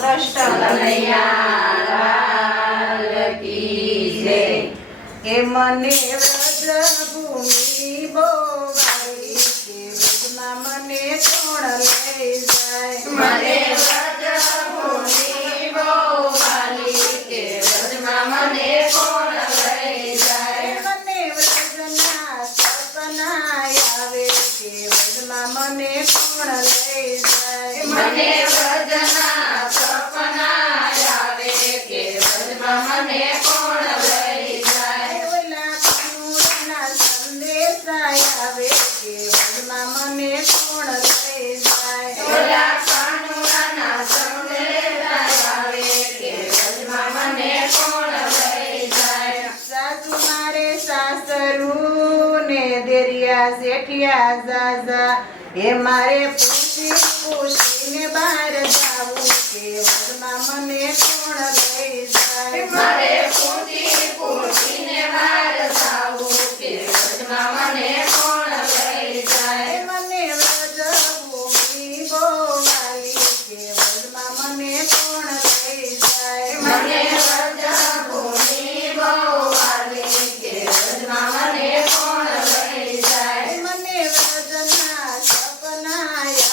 કૃષ્ણ કનૈયા કી જય. કે મને વ્રજભૂમિ બહુ વાળી, કે વ્રજમાં મને કોણ લઈ જાય. મને વ્રજભૂમિ બહુ વાલી, કે વ્રજમાં મને કોણ લઈ જાય. મને વ્રજના સપના આવે, કે વ્રજમાં મને કોણ લઈ જાય. મને વ્રજના સપના આવે, કે વ્રજમાં મને કોણ લઈ જાય. ઓલા કાનુડાના સંદેશા આવે, કે વ્રજમાં મને કોણ લઈ જાય. ઓલા કાનુડાના સંદેશા આવે, કે વ્રજમાં મને કોણ લઈ જાય. સાસુ મારે સાસરું ને દેરિયા શેઠિયા જાજા, એ મારે પૂછી પૂછીને બહાર જાવું, કે વ્રજમાં મને કોણ લઈ જાય. મારે પૂછી પૂછીને બહાર જાવું, કે વ્રજમાં મને કોણ લઈ જાય. મને વ્રજભૂમિ બહુ વાલી, કે વ્રજમાં મને કોણ લઈ જાય. મને વ્રજભૂમિ બહુ વાલી, કે વ્રજમાં મને કોણ લઈ જાય. મને વ્રજના સપના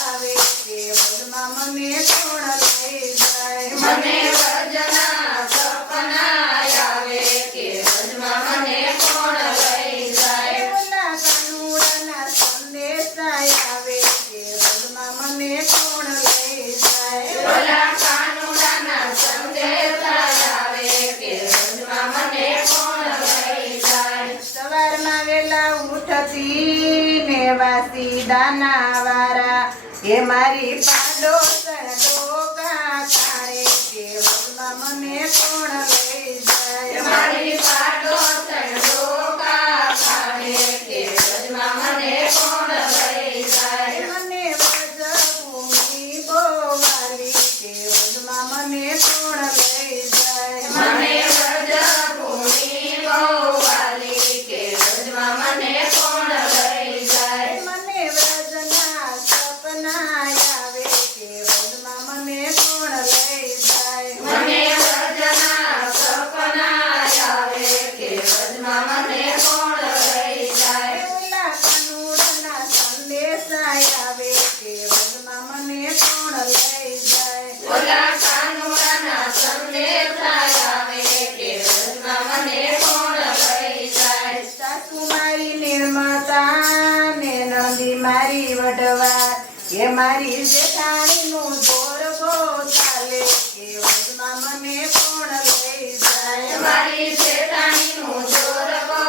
આવે, કે વ્રજમાં મને કોણ લઈ જાય. મને વ્રજના સપના આવે, કે વ્રજમાં મને કોણ લઈ જાય. ઓલા કાનુડાના સંદેશા આવે, કે વ્રજમાં મને કોણ લઈ જાય. ઓલા કાનુડાના સંદેશા આવે, કે વ્રજમાં મને કોણ લઈ જાય. સવારમાં વેલા ઉઠતી ને વાસી દાના વારા, એ મારી પાડોશણ ડોકા ખાણે, કે વ્રજમાં મને કોણ લઈ જાય. મારી પાડોશણ ડોકા ખાણે, કે વ્રજમાં મને કોણ લઈ જાય. મને વ્રજભૂમિ બહુ વાલી, કે વ્રજમાં મને કોણ લઈ જાય. મને વ્રજભૂમિ બહુ વાલી, કે વ્રજમાં મને કોણ લઈ જાય. મને વ્રજના સપના આવે, કે વ્રજમાં મને કોણ લઈ જાય. મને વ્રજના સપના આવે, કે વ્રજમાં મને કોણ લઈ જાય. ઓલા કાનુડાના સંદેશા આવે, કે વ્રજમાં મને કોણ લઈ જાય. ઓલા કાનુડાના સંદેશા આવે, કે વ્રજમાં મને કોણ લઈ જાય. સાસુ મારી નિર્મળતા ને નંદી મારી વઢવા, એ મારી જેઠાણીનું જોર બહુ ચાલે, કે વ્રજમાં મને કોણ લઈ જાય. મારી જેઠાણીનું જોર બહુ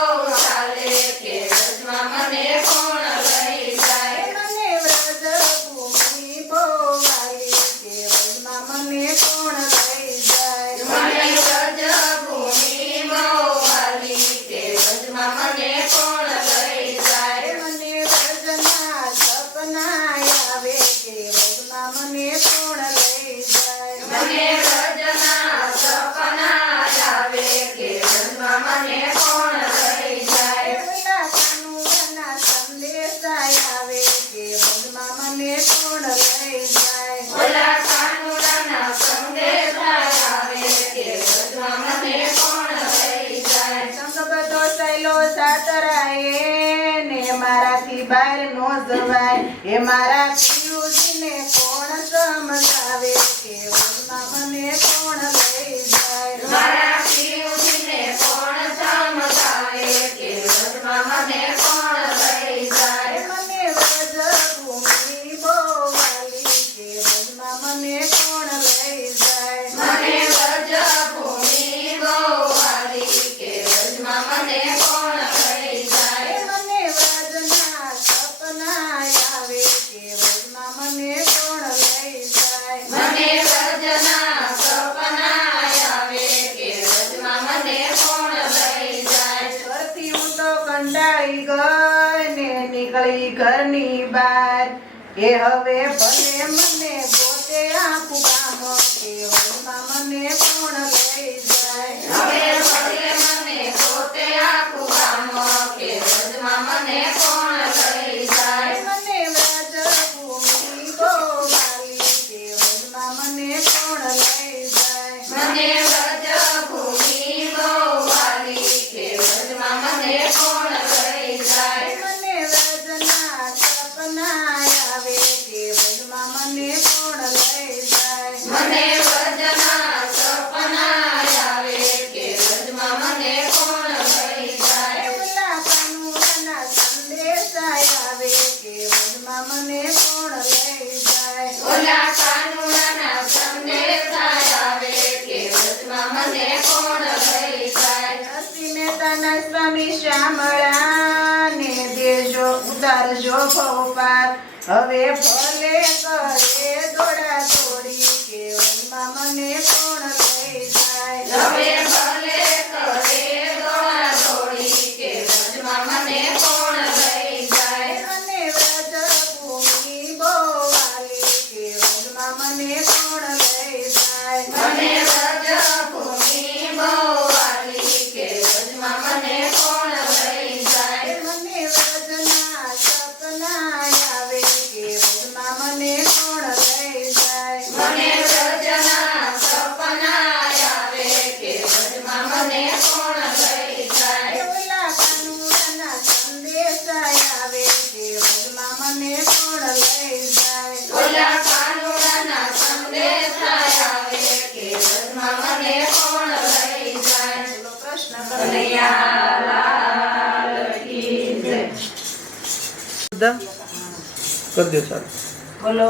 ચાલે, કે વ્રજમાં મને કોણ લઈ જાય. મને વ્રજભૂમિ બહુ વાલી, કે વ્રજમાં મને કોણ લઈ જાય. મને વ્રજભૂમિ બહુ વાલી, કે વ્રજમાં મને કોણ લઈ જાય. મને વ્રજના સપના આવે, કે વ્રજમાં મને કોણ લઈ જાય. મને વ્રજના સપના આવે, કે વ્રજમાં મને કોણ લઈ જાય. ઓલા કાનુડાના સંદેશા આવે, કે વ્રજમાં મને કોણ લઈ જાય. ઓલા કાનુડાના સંદેશા આવે, કે વ્રજમાં મને કોણ લઈ જાય. સંગ બધો સહેલો સાતરાએ ને મારાથી બહાર નો જવાય, એ મારા પિયુજીને કોણ સમજાવે, કે વ્રજમાં મને કોણ લઈ જાય. મારા પિયુજીને કોણ સમજાવે, કે વ્રજમાં મને કોણ લઈ જાય. મને વ્રજભૂમિ બહુ વાલી, કે વ્રજમાં મને કોણ લઈ જાય. મને વ્રજભૂમિ બહુ વાલી, કે વ્રજમાં મને કોણ લઈ જાય. મને વ્રજના સપના આવે, કે વ્રજમાં મને કોણ લઈ જાય. મને વ્રજના સપના આવે, કે વ્રજમાં મને કોણ લઈ જાય. ઘરથી હું તો કંટાળી ગઈ ને નીકળી ઘરની બહાર, એ હવે ભલે મને ગોતે આખું કામ, કે વ્રજમાં મને કોણ લઈ જાય. હવે ભલે મને પોતે આખું કામ, કે વ્રજમાં મને કોણ લઈ જાય. મને વ્રજભૂમિ બહુ વાલી, કે વ્રજમાં મને કોણ લઈ મને વ્રજના સપના આવે કે વ્રજમાં મને કોણ લઈ જાય ઓલા કાનુડાના સંદેશા આવે કે વ્રજમાં મને કોણ લઈ જાય ઓલા કાનુડાના સંદેશા આવે કે વ્રજમાં મને કોણ લઈ જાય નરસિંહ મહેતાના સ્વામી શામળા ને દેજો ઉતારજો ભવપાર હવે ભલે કરે દોડા દોડી કે વનમાં મને કોણ લઈ જાય હવે ભલે કરે દોડા દોડી કે વ્રજમાં મને કોણ લઈ જાય મને વ્રજ ભૂમિ બહુ વાલી કે વનમાં મને કોણ લઈ જાય મને વ્રજ ભૂમિ બહુ વાલી કે વ્રજમાં મને કોણ લઈ જાય મને વ્રજના સપના આવે કે વનમાં મને કોણ લઈ જાય મને વ્રજના સપના આવે કે વ્રજમાં મને કોણ લઈ જાય ઓલા કાનુડાના સંદેશા આવે કે વનમાં મને કોણ લઈ જાય ઓલા કાનુડાના સંદેશા આવે કે વ્રજમાં મને કોણ લઈ જાય બોલો કૃષ્ણ કનૈયા લાલ કી જય. કરી દો સારું બોલો